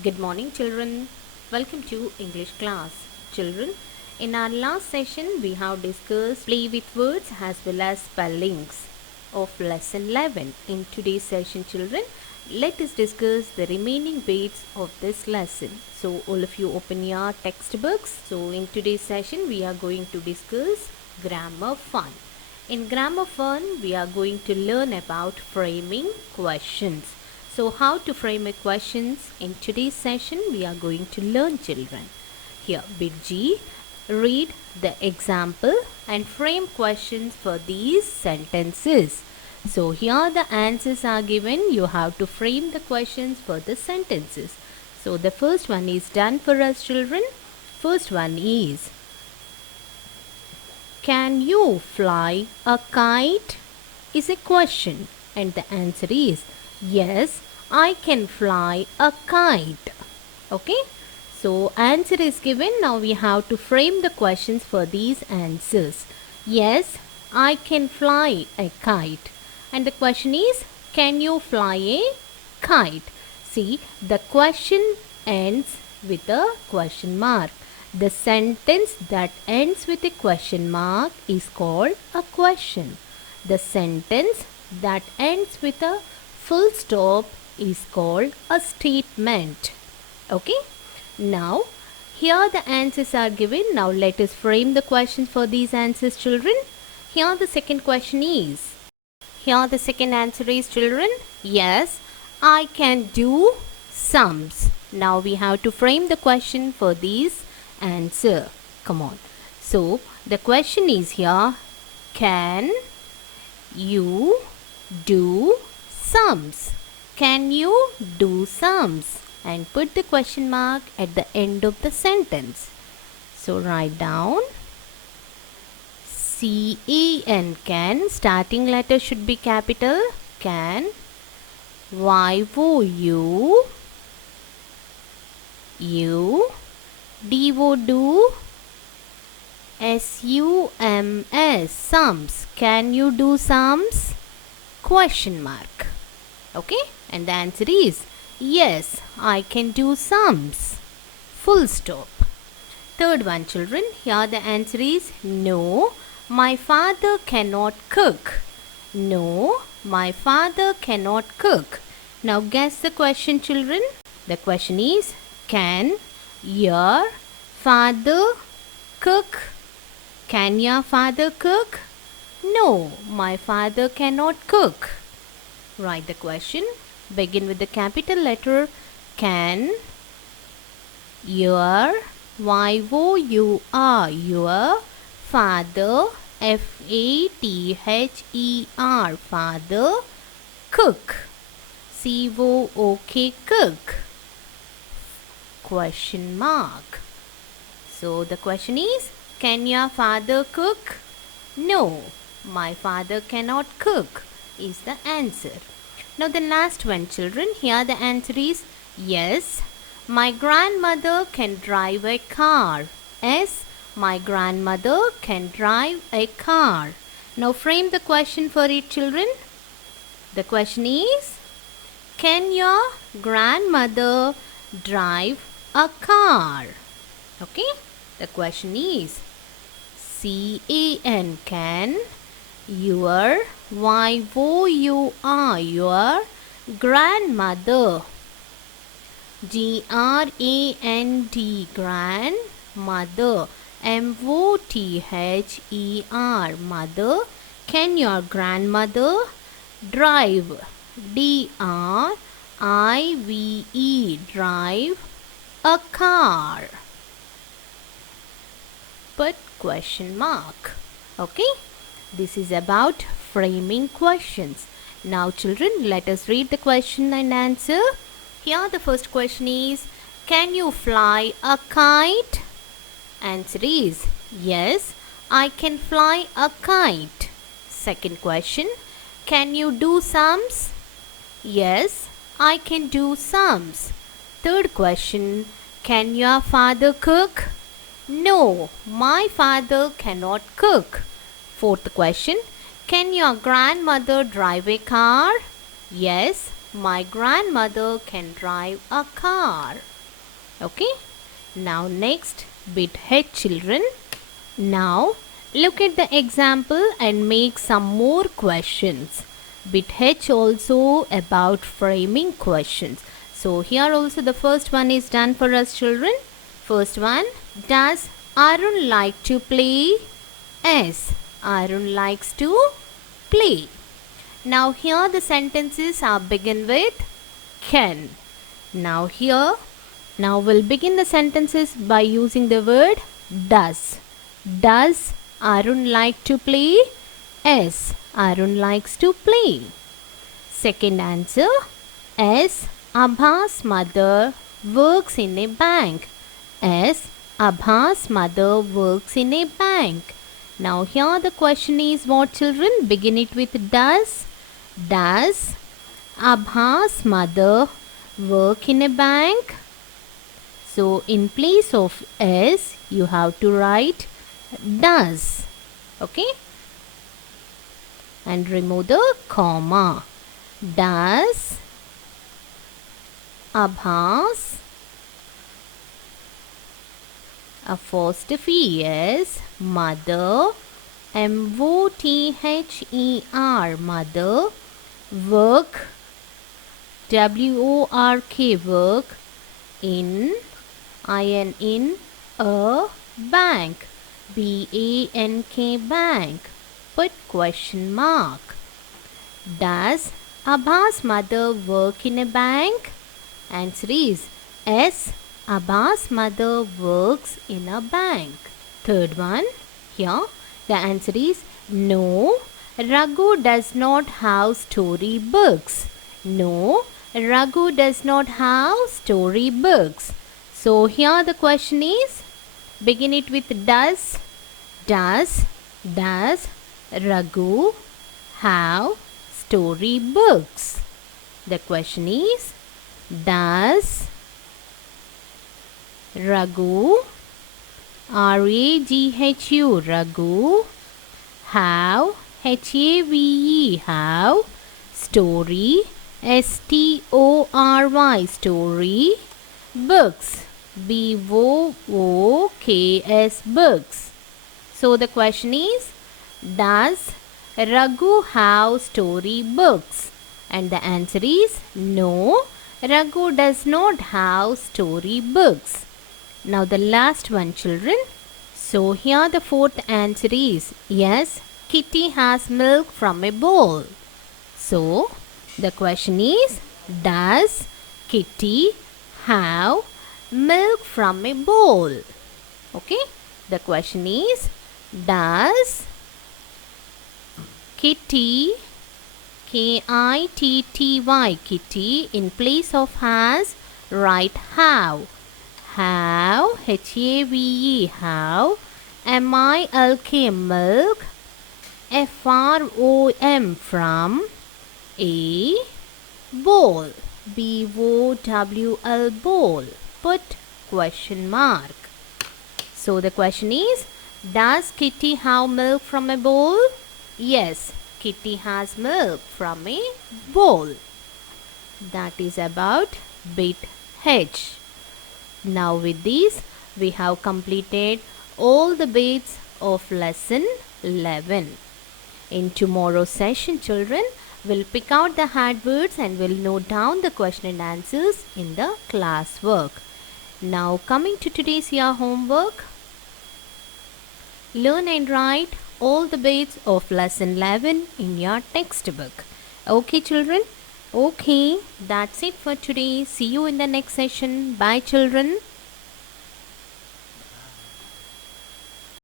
Good morning, children. Welcome to English class. Children, in our last session, we have discussed play with words as well as spellings of lesson 11. In today's session, children, let us discuss the remaining bits of this lesson. So, all of you open your textbooks. So, in today's session, we are going to discuss grammar fun. In grammar fun, we are going to learn about framing questions. So how to frame a questions in today's session we are going to learn, children. Here big G, read the example and frame questions for these sentences. So here the answers are given. You have to frame the questions for the sentences. So the first one is done for us, children. First one is, can you fly a kite? Is a question and the answer is yes, I can fly a kite. Okay, so answer is given. Now we have to frame the questions for these answers. Yes, I can fly a kite. And the question is, can you fly a kite? See, the question ends with a question mark. The sentence that ends with a question mark is called a question. The sentence that ends with a full stop is called a statement. Okay, now here the answers are given. Now let us frame the questions for these answers, children. Here the second question is, here the second answer is, children, yes, I can do sums. Now we have to frame the question for these answer. Come on. So the question is here, can you do sums? Can you do sums? And put the question mark at the end of the sentence. So write down C-A-N, can. Starting letter should be capital. Can. Y-O-U. U. D-O, do. S-U-M-S, sums. Can you do sums? Question mark. Okay, and the answer is yes, I can do sums. Full stop. Third one, children. Here the answer is no, my father cannot cook. No, my father cannot cook. Now guess the question, children. The question is, can your father cook? Can your father cook? No, my father cannot cook. Write the question. Begin with the capital letter. Can your, Y-O-U-R, your father, F-A-T-H-E-R, father, cook, C-O-O-K, cook, question mark. So the question is, can your father cook? No, my father cannot cook is the answer. Now the last one, children. Here the answer is yes, my grandmother can drive a car. Yes, my grandmother can drive a car. Now frame the question for it, children. The question is, can your grandmother drive a car? Okay, the question is C-A-N, can. Your, Y-O-U-R, your grandmother, G-R-A-N-D, grandmother, M-O-T-H-E-R, mother. Can your grandmother drive, D-R-I-V-E, drive a car? Put question mark. Okay, this is about framing questions. Now children, let us read the question and answer. Here the first question is, can you fly a kite? Answer is yes, I can fly a kite. Second question, can you do sums? Yes, I can do sums. Third question, can your father cook? No, my father cannot cook. Fourth question, can your grandmother drive a car? Yes, My grandmother can drive a car. Okay. Now next bit H, children. Now look at the example and make some more questions. Bit H also about framing questions. So here also the first one is done for us, children. First one, does Arun like to play? Yes, Arun likes to play. Now here the sentences are begin with can. Now we'll begin the sentences by using the word does. Does Arun like to play? Yes, Arun likes to play. Second answer, yes, Abha's mother works in a bank. Yes, Abha's mother works in a bank. Now here the question is what, children? Begin it with does. Does Abha's mother work in a bank? So in place of S, you have to write does. Okay? And remove the comma. Does Abha's apostrophe S mother, M-O-T-H-E-R, mother, work, W-O-R-K, work, in a bank, B-A-N-K, bank. Put question mark. Does Abha's mother work in a bank? Answer is yes, Abha's mother works in a bank. Third one, here the answer is no, Raghu does not have story books. No, Raghu does not have story books. So here the question is, begin it with does. Does Raghu have story books? The question is, does Raghu, R-A-G-H-U, Raghu, have, H-A-V-E, have, story, S-T-O-R-Y, story, books, B-O-O-K-S, books. So the question is, does Raghu have story books? And the answer is no, Raghu does not have story books. Now the last one, children. So here the fourth answer is yes, Kitty has milk from a bowl. So the question is, does Kitty have milk from a bowl? Okay. The question is, does Kitty, K-I-T-T-Y, Kitty, in place of has, write have. Have, H-A-V-E, have, M-I-L-K, milk, F-R-O-M, from a bowl, B-O-W-L, bowl. Put question mark. So the question is, does Kitty have milk from a bowl? Yes, Kitty has milk from a bowl. That is about bit H. Now with this, we have completed all the bits of lesson 11. In tomorrow's session, children, we'll pick out the hard words and we'll note down the question and answers in the class work. Now coming to today's year homework, learn and write all the bits of lesson 11 in your textbook. Okay, children? Okay, that's it for today. See you in the next session. Bye, children.